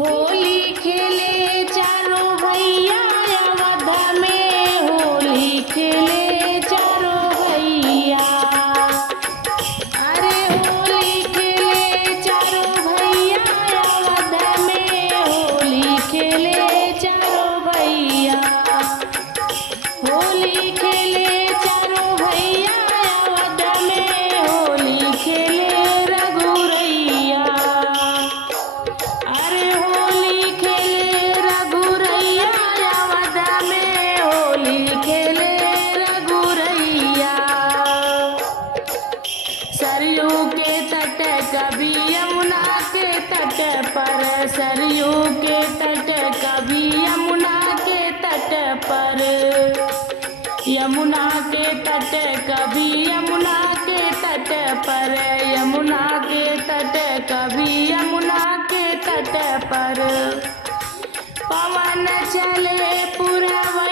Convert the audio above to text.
होली खेले चारों भैया अवध में, होली खेले चारों भैया। अरे होली खेले चारों भैया अवध में, होली खेले चारों भैया। होली खेले चारों भैया अवध में, होली खेले रघुरैया। अरे होली खेले रघुरैया अवध में, होली खेले रघुरैया। सरयू के तट कभी यमुना के तट पर, सरयू के तट कभी यमुना के तट पर, यमुना के तट कभी यमुना के तट पर, यमुना के तट कभी यमुना के तट पर। पवन चले पुरवैया